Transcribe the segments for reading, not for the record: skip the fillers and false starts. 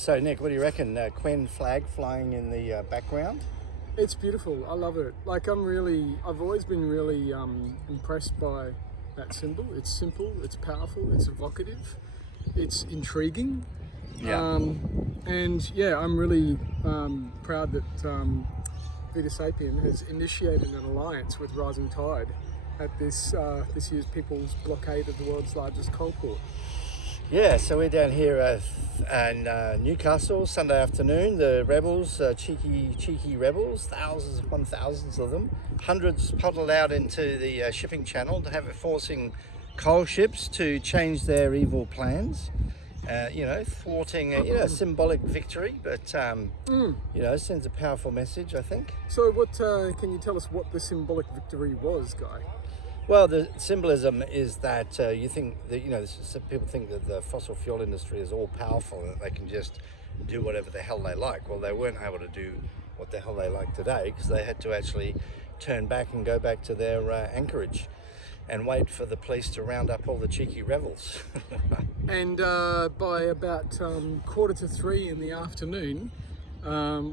So Nick, what do you reckon? Quen flag flying in the background? It's beautiful. I love it. Like I've always been really impressed by that symbol. It's simple, it's powerful, it's evocative, it's intriguing. Yeah. And yeah, I'm really proud that Vita Sapien has initiated an alliance with Rising Tide at this year's People's Blockade of the world's largest coal port. Yeah, so we're down here in Newcastle, Sunday afternoon. The rebels, cheeky rebels, thousands upon thousands of them, hundreds puddled out into the shipping channel to have it forcing coal ships to change their evil plans. Thwarting a symbolic victory, but sends a powerful message, I think. So, what can you tell us what the symbolic victory was, Guy? Well, the symbolism is that you think that, some people think that the fossil fuel industry is all powerful and that they can just do whatever the hell they like. Well, they weren't able to do what the hell they like today because they had to actually turn back and go back to their anchorage and wait for the police to round up all the cheeky rebels. And by about 2:45 in the afternoon,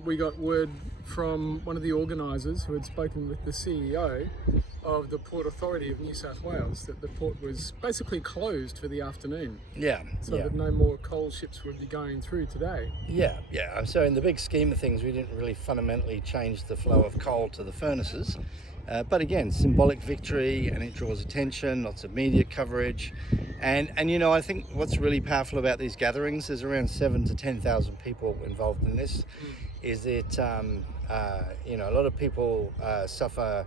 we got word from one of the organisers who had spoken with the CEO of the Port Authority of New South Wales that the port was basically closed for the afternoon. So that no more coal ships would be going through today. Yeah. So in the big scheme of things, we didn't really fundamentally change the flow of coal to the furnaces. But again, symbolic victory, and it draws attention, lots of media coverage. And I think what's really powerful about these gatherings, there's around 7,000 to 10,000 people involved in this, is that, a lot of people suffer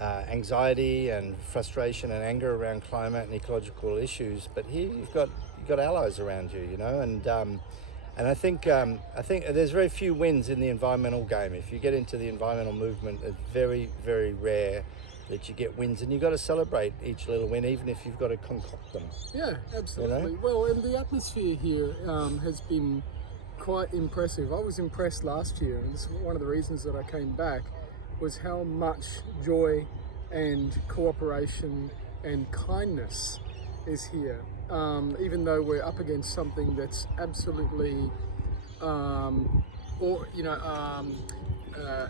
anxiety and frustration and anger around climate and ecological issues. But here you've got allies around you, and I think there's very few wins in the environmental game. If you get into the environmental movement, it's very, very rare that you get wins, and you've got to celebrate each little win, even if you've got to concoct them. Yeah, absolutely. Well, and the atmosphere here has been quite impressive. I was impressed last year, and this is one of the reasons that I came back, was how much joy and cooperation and kindness is here. Even though we're up against something that's absolutely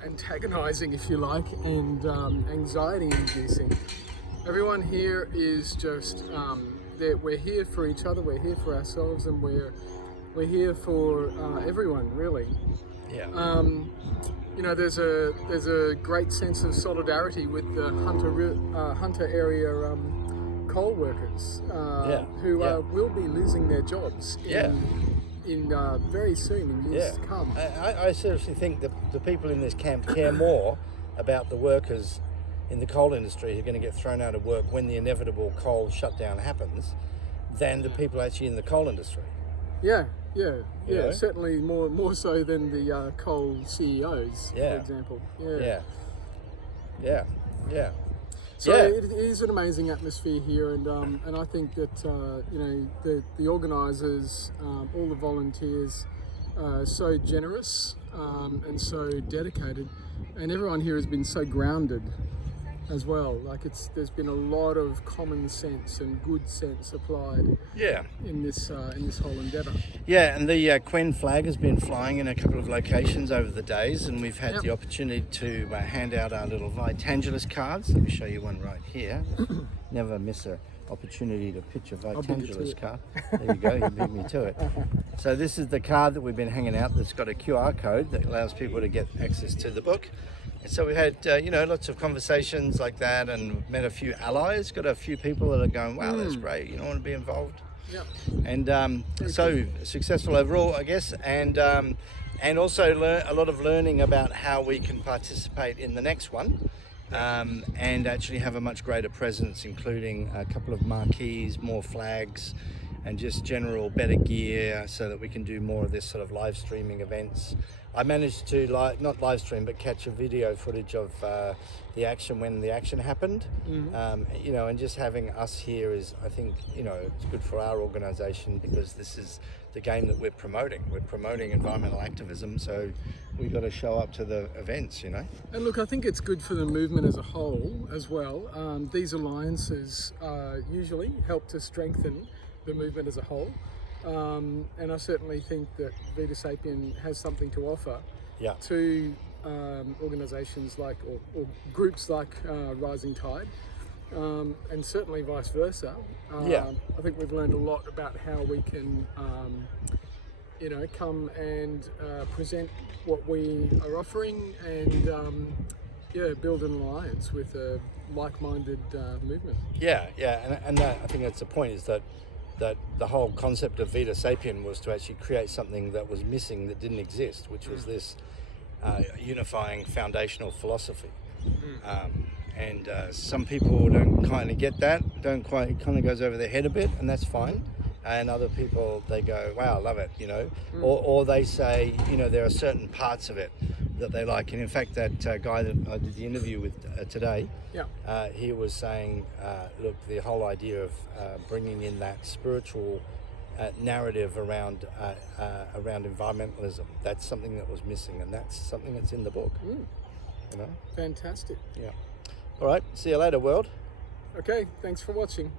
antagonizing, if you like, and anxiety inducing, everyone here is just we're here for each other, we're here for ourselves, and we're here for everyone, really. There's a great sense of solidarity with the Hunter area coal workers who will be losing their jobs in very soon, in years to come. I seriously think that the people in this camp care more about the workers in the coal industry who are going to get thrown out of work when the inevitable coal shutdown happens than the people actually in the coal industry. Yeah, certainly more so than the coal CEOs, for example. So it is an amazing atmosphere here, and I think that the organisers, all the volunteers, are so generous and so dedicated, and everyone here has been so grounded as well. Like there's been a lot of common sense and good sense applied. In this whole endeavour. And the Quen flag has been flying in a couple of locations over the days, and we've had the opportunity to hand out our little Vitangelist cards. Let me show you one right here. Never miss an opportunity to pitch a Vitangelist card. There you go, you beat me to it. So this is the card that we've been hanging out that's got a QR code that allows people to get access to the book. And so we had, lots of conversations like that, and met a few allies, got a few people that are going, wow, that's great, I want to be involved. And so successful overall, I guess, and also a lot of learning about how we can participate in the next one, and actually have a much greater presence, including a couple of marquees, more flags, and just general better gear so that we can do more of this sort of live streaming events. I managed to not live stream, but catch a video footage of the action when the action happened. And just having us here is, I think, it's good for our organisation because this is the game that we're promoting. We're promoting environmental activism, so we've got to show up to the events, And look, I think it's good for the movement as a whole as well. These alliances usually help to strengthen the movement as a whole. And I certainly think that Vita Sapien has something to offer Yeah. to organisations like, or groups like Rising Tide, and certainly vice versa. I think we've learned a lot about how we can, come and present what we are offering, and build an alliance with a like-minded movement. And that, I think that's the point, is that the whole concept of Vita Sapien was to actually create something that was missing, that didn't exist, which was this unifying foundational philosophy. And some people don't kind of get that, it kind of goes over their head a bit, and that's fine. And other people, they go, wow, love it, or they say, there are certain parts of it that they like. And in fact, that guy that I did the interview with today, he was saying, look, the whole idea of bringing in that spiritual narrative around environmentalism, that's something that was missing, and that's something that's in the book. Fantastic. All right, see you later, world. Okay, thanks for watching.